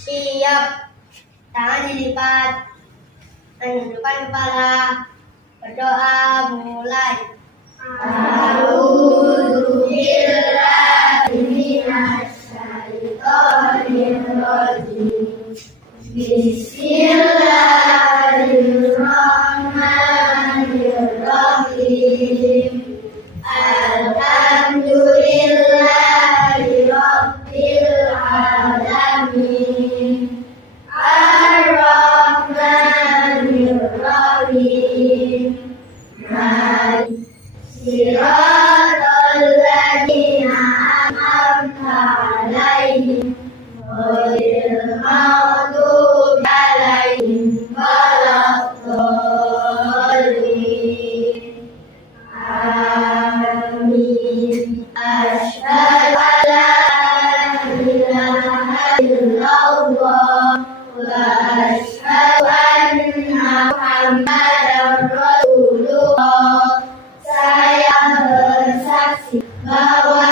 Siap. Tangan dilipat. Menundukkan kepala. Berdoa mulai. A'udzubillahi minasyaitonirrajim. Bismillahirrahmanirrahim. Alhamdulillahi rabbil alamin. Ar-Rahmanir-Rahim. Siratal ladzina an'amta 'alaihim ghairil maghdubi 'alaihim waladdallin. Amin. Asyhadu an la ilaha illallah wa asyhadu anna Muhammadar Rasulullah. Saya bersaksi bahwa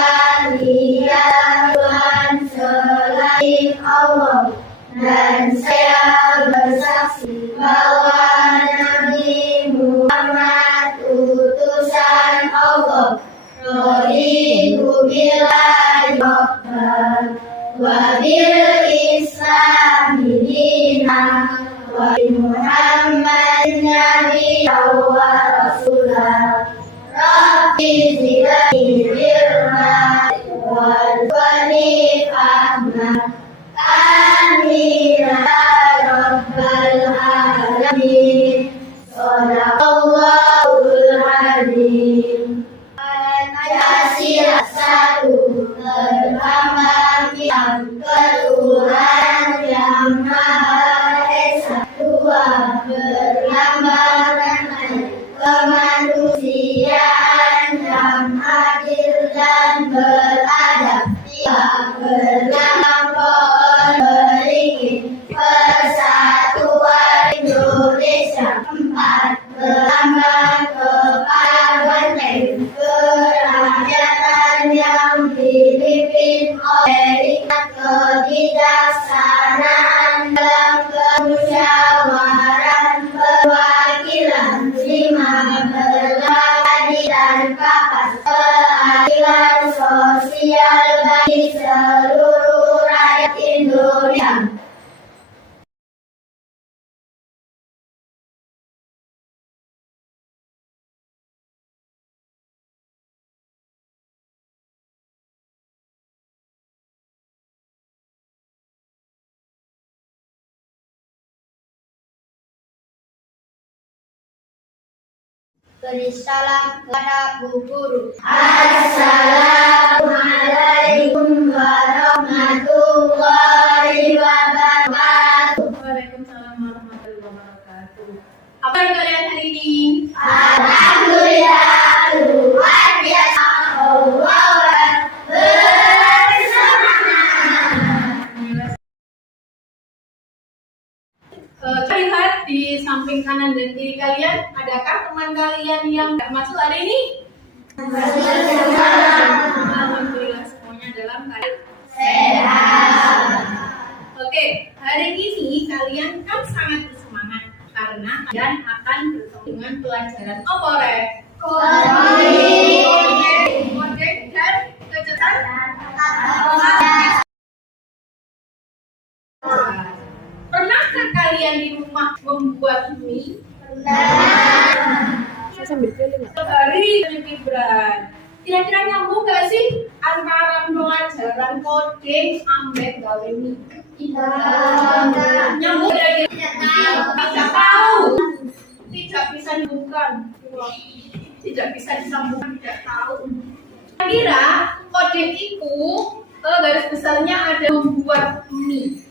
tiada Tuhan selain Allah, dan saya bersaksi bahwa Nabi Muhammad utusan Allah. Raditu billahi rabban wa bil islami dinan wa bi Muhammadin nabiyyan wa rasulah. Rabbi zidni ilma warzuqni fahma. Amin ya rabbal alamin. Shadaqallahul azim. Pancasila satu, terlambang yang ketuhanan yang Maha Esa. Dua, berlambang kemanusiaan yang adil dan beradab. Tiga, berlambang pohon beringin persatuan Indonesia. Empat, berlambang kepala banteng kerakyatan yang dipimpin oleh hikmat kebijaksanaan dalam kemusyawaratan perwakilan. Lima, berlambang dan kapas keadilan sosial bagi seluruh rakyat Indonesia. Beri salam kepada Bu Guru. Assalamualaikum warahmatullahi wabarakatuh. Waalaikumsalam warahmatullahi wabarakatuh. Apa yang kalian hari ini? Alhamdulillah, luar biasa. Allah bersemangat. Lihat di samping kanan dan kiri kalian, adakah teman kalian yang tidak masuk hari ini? Alhamdulillah, semuanya dalam keadaan Sehat. Oke, hari ini kalian kan sangat bersemangat karena kalian akan bertemu dengan pelajaran apa, Rek? Kodek dan kecetakan. Pernahkah kalian di rumah membuat mie? Pernah. Sambil keliling hari lebih berat. Kira-kira nyambung gak sih antara pelajaran coding ambek gawe mie? Nyambung kira-kira? Tidak tahu. Tidak bisa disambungkan. Tidak bisa disambungkan, tidak tahu. Kira coding itu garis besarnya ada membuat mie.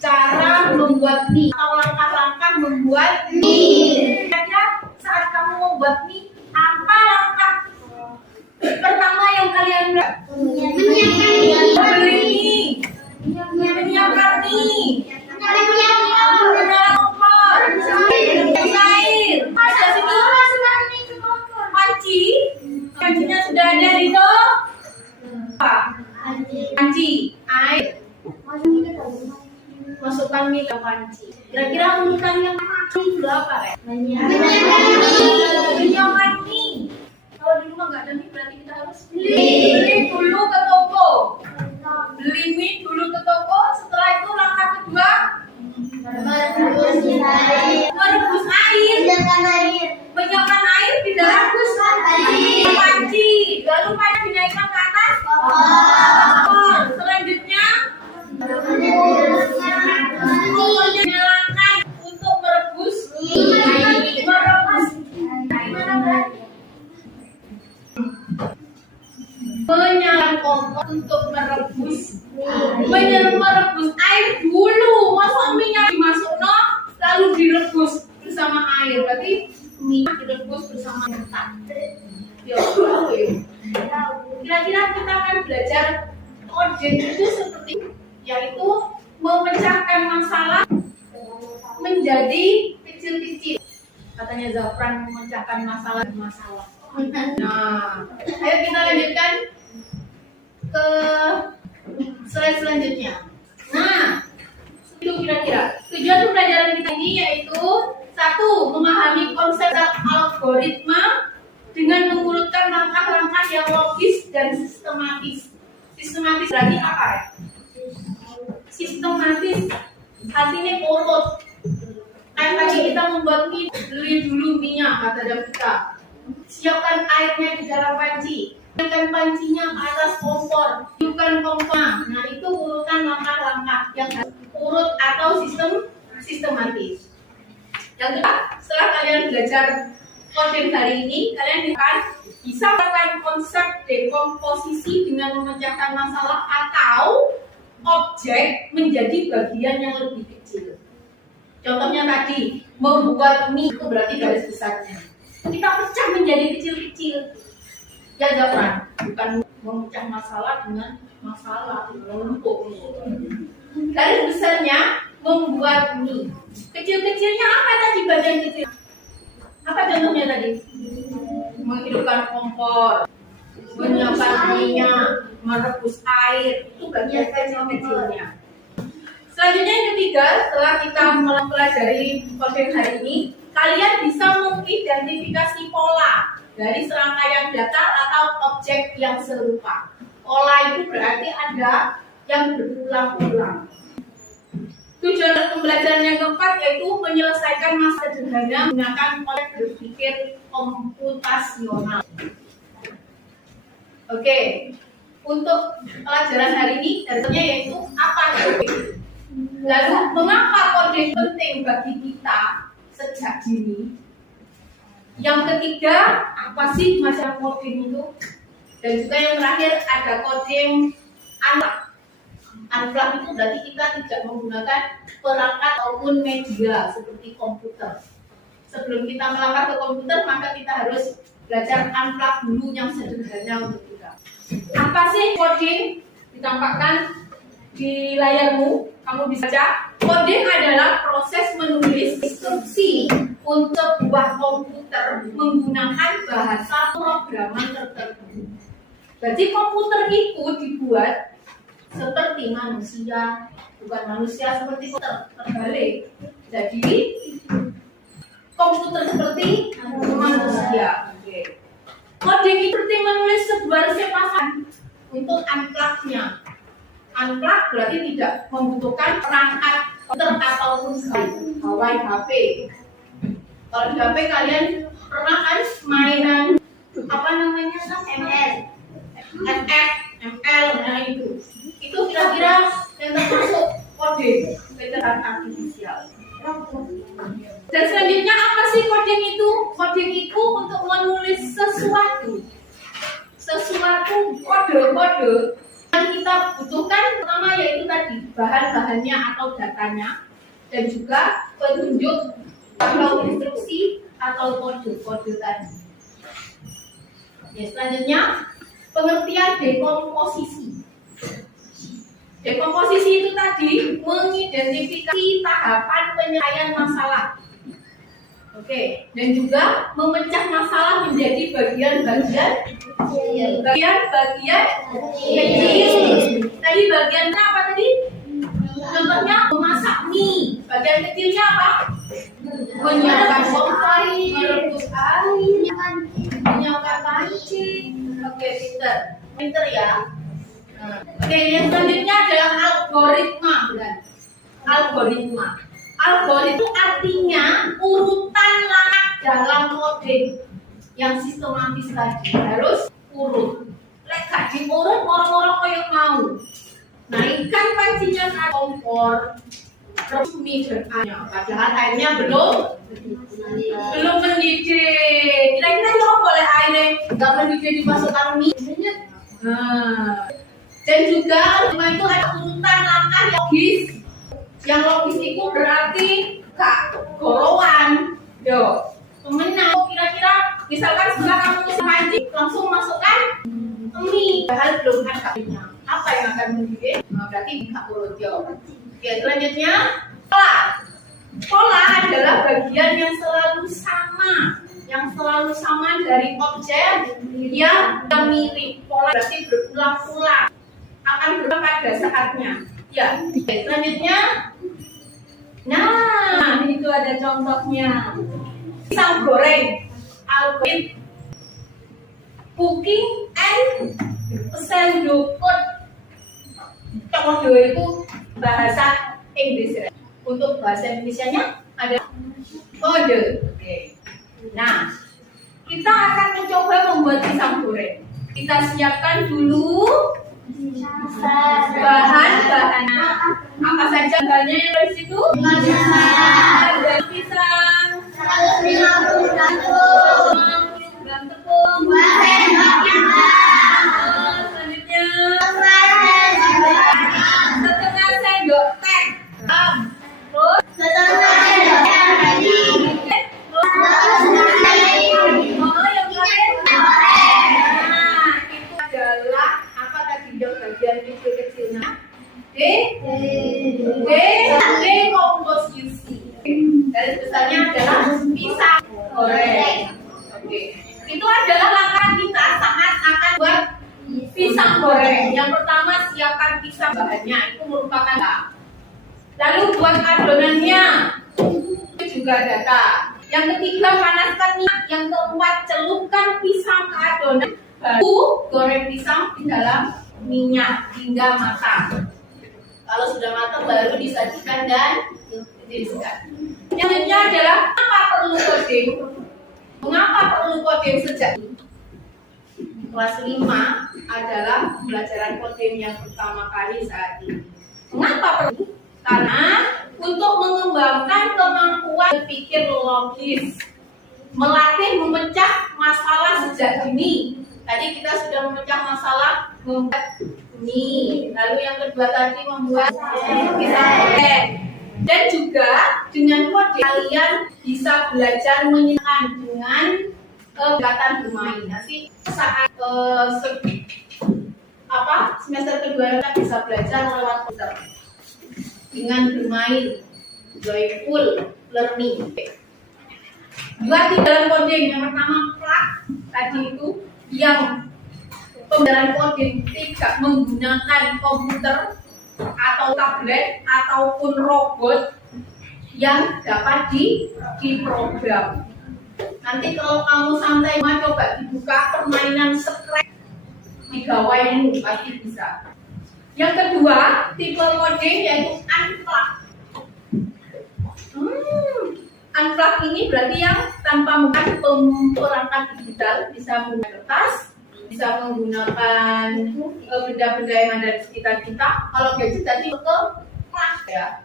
Cara membuat mie atau langkah-langkah membuat mie. Kira-kira saat kamu membuat mie, apa langkah pertama yang kalian menyiapkan mie? Menyiapkan mie. Panci. Pancinya sudah ada di panci. Air. masukkan mie ke panci. Kira-kira urutan yang itu apa, Rek? Menyiapkan mie. Kalau di rumah nggak ada mie, berarti kita harus beli dulu ke toko. Beli mie dulu ke toko. Setelah itu langkah kedua, merebus air. Menyiapkan air di dalam panci. Lalu panci dinaikkan ke atas. Selanjutnya nyalakan untuk merebus. Menyalakan kompor untuk merebus. Merebus air dulu. Masuk mie-nya dimasuk lalu direbus bersama air. Berarti mie direbus bersama air. Kira-kira kita akan belajar coding itu seperti yaitu memecahkan masalah menjadi kecil-kecil. Katanya Zafran memecahkan masalah. Nah, ayo kita lanjutkan ke slide selanjutnya. Nah, itu kira-kira tujuan pembelajaran kita ini yaitu satu, memahami konsep algoritma dengan mengurutkan langkah-langkah yang logis dan sistematis. Sistematis berarti apa ya? Sistematis artinya urut. Kayak tadi kita membuat mie, beli dulu mie-nya kata Davita. Siapkan airnya di dalam panci. Siapkan pancinya ke atas kompor. Hidupkan kompor. Nah, itu urutan langkah-langkah yang urut atau sistematis. Yang kedua, setelah kalian belajar coding hari ini, kalian akan bisa melakukan konsep dekomposisi dengan memecahkan masalah atau objek menjadi bagian yang lebih kecil. Contohnya tadi, membuat mie itu berarti garis besarnya. Kita pecah menjadi kecil-kecil. Ya Zafran, bukan memecah masalah dengan masalah menumpuk. Garis besarnya membuat mie. Kecil-kecilnya apa tadi bagian kecil? Apa contohnya tadi? Menghidupkan kompor, menyiapkan mie-nya, merebus air, itu bagian kecil-kecilnya. Selanjutnya yang ketiga, setelah kita mempelajari coding hari ini, kalian bisa mengidentifikasi pola dari serangkaian data atau objek yang serupa. Pola itu berarti ada yang berulang-ulang. Tujuan pembelajaran yang keempat yaitu menyelesaikan masalah sederhana menggunakan konsep berpikir komputasional. Oke, untuk pelajaran hari ini dasarnya yaitu apa coding. Lalu mengapa coding penting bagi kita sejak dini? Yang ketiga, apa sih macam coding itu? Dan juga yang terakhir ada coding unplugged. Unplugged itu berarti kita tidak menggunakan perangkat ataupun media seperti komputer. Sebelum kita melangkah ke komputer, maka kita harus belajar unplugged dulu yang sederhana untuk kita. Apa sih coding? Ditampakkan di layarmu, kamu bisa baca. Coding adalah proses menulis instruksi untuk sebuah komputer menggunakan bahasa pemrograman tertentu. Berarti komputer itu dibuat seperti manusia, bukan manusia seperti komputer, terbalik. Jadi komputer seperti manusia. Coding itu seperti menulis sebuah resep masakan untuk unplug-nya. Unplug berarti tidak membutuhkan perangkat komputer ataupun gawai HP. Kalau di HP kalian pernah kan mainan apa namanya ML, FF, ML, nah itu kira-kira yang termasuk kode kecerdasan artifisial. Dan selanjutnya apa sih coding itu? Coding itu untuk menulis sesuatu kode-kode yang kita butuhkan. Pertama yaitu tadi bahan-bahannya atau datanya, dan juga petunjuk atau instruksi atau kode-kode tadi. Ya, selanjutnya pengertian dekomposisi. Dekomposisi itu tadi mengidentifikasi tahapan penyelesaian masalah. Oke, dan juga memecah masalah menjadi bagian-bagian kecil. Tadi bagiannya apa tadi? Contohnya memasak mie. Bagian kecilnya apa? Menyiapkan kompor, merebus air, menyiapkan pancing. Oke, pinter ya. Oke, yang selanjutnya adalah algoritma. Algoritma artinya urutan langkah dalam coding yang sistematis tadi harus urut. Lek gak diurut moro-moro koyo mau. Naikkan pancinya ke kompor, rebus mie dan airnya. Padahal airnya belum mendidih. Kira-kira yang boleh airnya nggak mendidih dimasukkan mie? Dan juga algoritma itu ada urutan langkah yang logis. Yang logis itu berarti gak gorowan. Yo, pemenang. Kira-kira misalkan setelah kamu tulis pancing langsung masukkan mie. Padahal belum ada mie-nya. Apa yang akan mendidih? Berarti gak urut yo. Oke, selanjutnya pola adalah bagian yang selalu sama dari objek yang mirip. Pola berarti berulang-ulang, akan berulang pada saatnya. Ya, selanjutnya, nah itu ada contohnya. Pisang goreng, algoritma, cooking and sandwich. Contoh itu bahasa Inggris. Untuk bahasa Indonesianya ada kode. Oke. Nah, kita akan mencoba membuat pisang goreng. Kita siapkan dulu bahan-bahannya. Apa saja bahannya yang ada di situ? Ada pisang, 150 gram tepung, 50 gram tepung, selanjutnya setengah sendok teh, terus kecil-kecilnya dekomposisi. Garis besarnya adalah pisang goreng. Oke. Itu adalah langkah kita saat akan buat pisang goreng. Yang pertama siapkan pisang bahannya, itu merupakan data. Lalu buat adonannya, itu juga data. Yang ketiga panaskan minyak. Yang keempat celupkan pisang ke adonan. Baru goreng pisang di dalam minyak hingga matang. Kalau sudah matang baru disajikan dan ditiriskan. Yang selanjutnya adalah mengapa perlu coding? Mengapa perlu coding sejak kelas 5 adalah pembelajaran coding yang pertama kali saat ini. Mengapa perlu? Karena untuk mengembangkan kemampuan berpikir logis, melatih memecah masalah sejak dini. Tadi kita sudah memecah masalah membuat mie, lalu yang kedua tadi membuat pisang goreng. Dan juga dengan coding kalian bisa belajar menyenangkan dengan kegiatan bermain. Nanti saat semester kedua kita bisa belajar lewat komputer dengan bermain, joyful learning. Dua di dalam coding, yang pertama plug tadi itu yang pembelajaran coding tidak menggunakan komputer atau tablet ataupun robot yang dapat diprogram. Nanti kalau kamu santai mau coba dibuka permainan Scratch di gawaimu pasti bisa. Yang kedua tipe coding yaitu unplug. Unplug ini berarti yang tanpa menggunakan perangkat digital, bisa menggunakan kertas, bisa menggunakan benda-benda yang ada di sekitar kita. Kalau gadget tadi ke plug ya,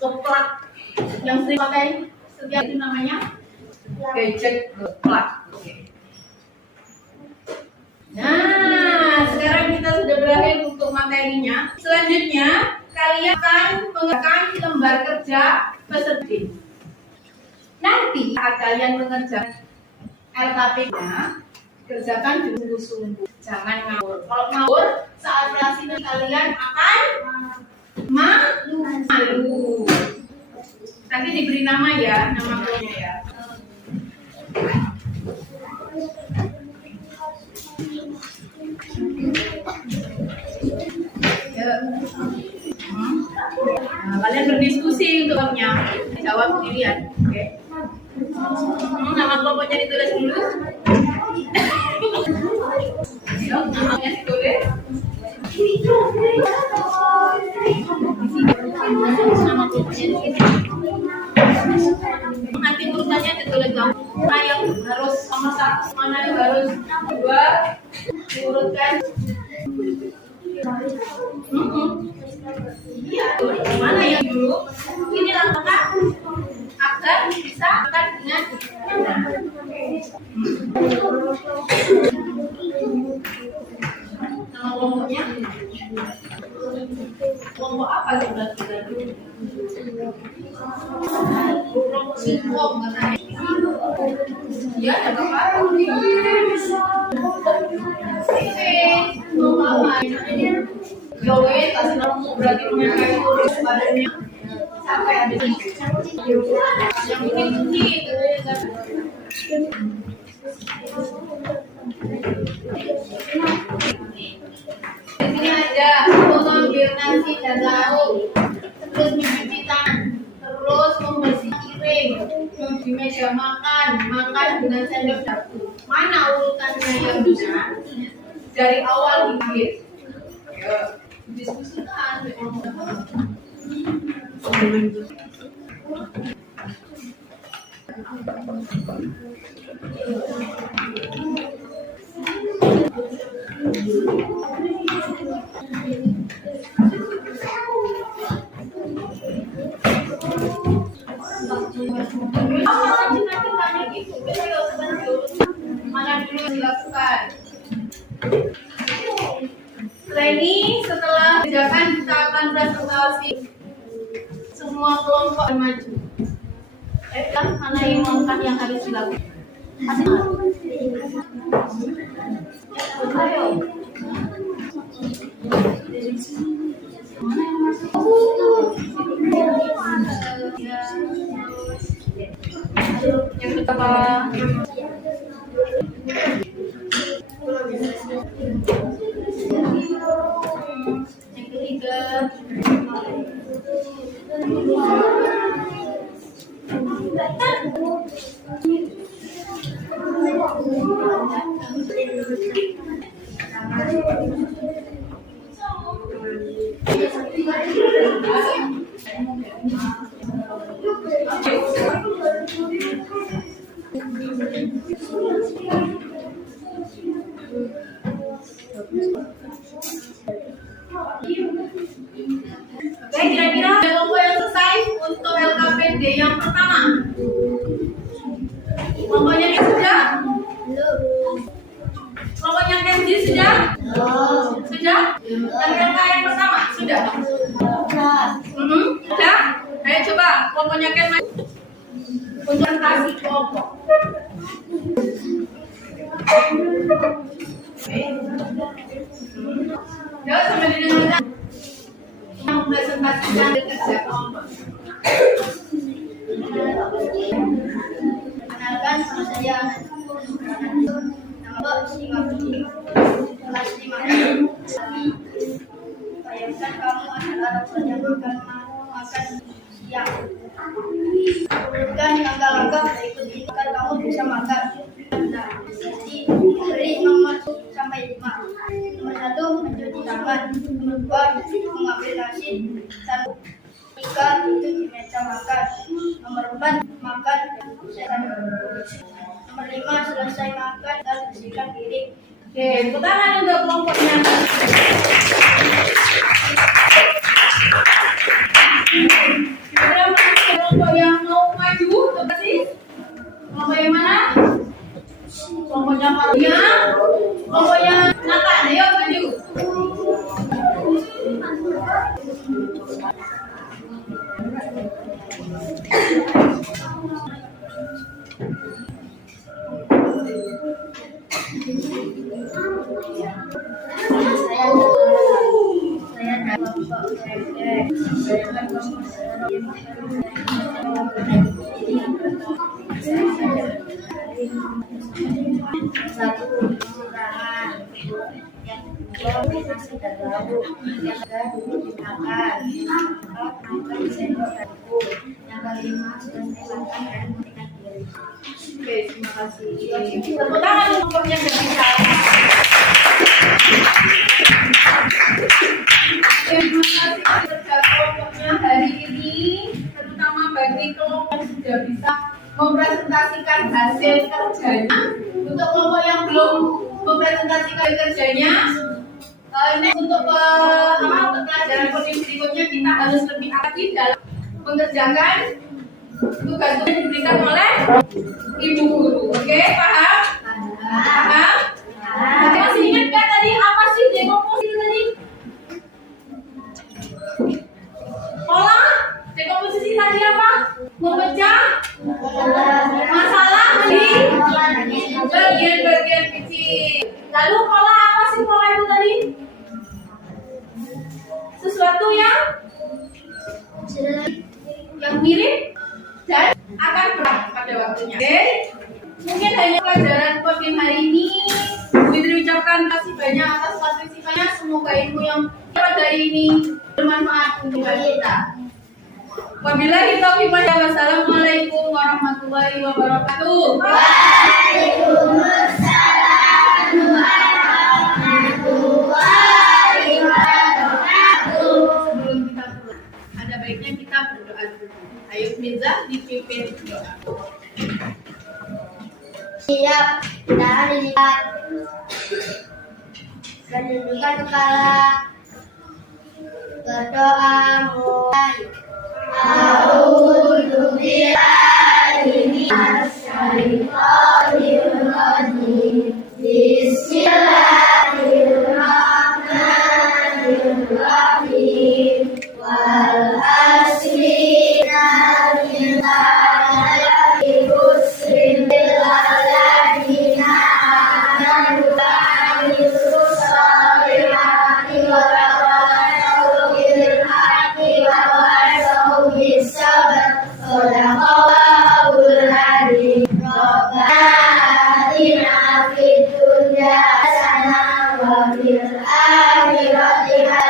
ke plug yang sering pakai setiap itu namanya gadget plug. Nah, sekarang kita sudah berakhir untuk materinya. Selanjutnya kalian akan mengerjakan lembar kerja peserta. Nanti saat kalian mengerjakan LKP-nya, kerjakan sungguh-sungguh, jangan ngawur. Kalau ngawur, saat relasi kalian akan malu. Nanti diberi nama ya, nama keluarnya ya. Nah, dan berdiskusi untuknya. Jawab sendirian. Oke. Nama kelompoknya ditulis dulu. Ayo, namanya ditulis. Nama kelompoknya ditulis. Nanti urutannya ditulis kamu. Mana yang harus nomor 1, mana yang harus 2, diurutkan. Iya, mana yang dulu? Ini langkah agar bisa makan dengan nama kelompoknya. Kelompok apa sudah kita dulu? Kelompok singkong katanya. Ya, ada apa? Kelompok apa? Yowe, kasih nemu berarti mengenai urus badannya sampai habis ini. Yang mungkin itu di sini ada mengambil nasi dan lauk, terus mencuci tangan, terus membersih piring, di meja makan, makan dengan sendok garpu. Mana urutannya yang benar? Dari awal hingga akhir. Ayo, diskusikan. Mana dulu dilakukan? Setelah ini, setelah kerjakan kita akan presentasi semua kelompok yang maju. Mana yang langkah yang harus dilakukan? Ayo. Yang pertama. Yang ketiga. Oke, kira-kira kelompok yang selesai untuk LKPD yang pertama. Kelompoknya ini sudah? Kelompoknya Kenji sudah? Sudah? Dan LK yang pertama sudah? Sudah? Ayo coba kelompoknya Kenji untuk kasih kelompok. Ya, sampai didengarkan. Yang mempresentasikan kerja kelompok. Kenalkan, nama saya nama Simabudi, kelas 5. Bayangkan kamu adalah orang yang makan siang. Urutkan langkah-langkah berikut ini agar kamu bisa makan. Nah, jadi beri nomor 1 sampai 5. Nomor 1 mencuci tangan, nomor 2 mengambil nasi, dan 3 duduk di meja makan, nomor 4 makan dan selesai, nomor 5 selesai makan dan bersihkan piring. Oke, tepuk tangan untuk kelompoknya. Kira-kira mana kelompok yang mau maju? Coba sih. Kelompok yang mana? Kelompoknya Maria. Kelompoknya Nathan. Ayo maju. Satu, tangan. Yang Dua nasi dan lauk. Yang ketiga duduk dimakan. Yang keempat makan di sendok dan buku. Yang kelima sudah selesai makan dan menghentikan diri. Oke, terima kasih. Tepuk tangan untuk yang sudah bisa. Terima kasih kerja kelompoknya hari ini, terutama bagi kelompok yang sudah bisa mempresentasikan hasil kerjanya. Untuk kelompok yang belum mempresentasikan kerjanya, untuk pelajaran berikutnya kita harus lebih aktif dalam mengerjakan tugas yang diberikan oleh ibu guru. Oke, paham? Paham? Masih ingat nggak tadi apa sih dekomposisi tadi? Pola dekomposisi tadi apa? Memecah masalah menjadi bagian-bagian kecil. Lalu pola apa sih pola itu tadi? Sesuatu yang mirip dan akan berat pada waktunya. Oke? Mungkin hanya pelajaran pemimpin hari ini. Fitri ucapkan kasih banyak atas partisipasinya. Semoga ilmu yang pada hari ini bermanfaat untuk kita. Wabillahi taufiq wal hidayah. Wassalamualaikum warahmatullahi wabarakatuh. Waalaikumsalam warahmatullahi wabarakatuh. Sebelum kita pulang, ada baiknya kita berdoa dulu. Ayo Mirza dipimpin doa. Siap, kita lihat pendidikan kepala, berdoa mulai. A'udzu billahi minasy syaithanir rajim. Bismillahirrahmanirrahim. Wal asri innal insana lafi khusr illa alladziina aamanu wa 'amilus shalihati wa tawassaw bil haqqi wa tawassaw bis sabr. Shadaqallahul 'azim. Rabbana atina fid dunya hasanah wa fil akhirati hasanah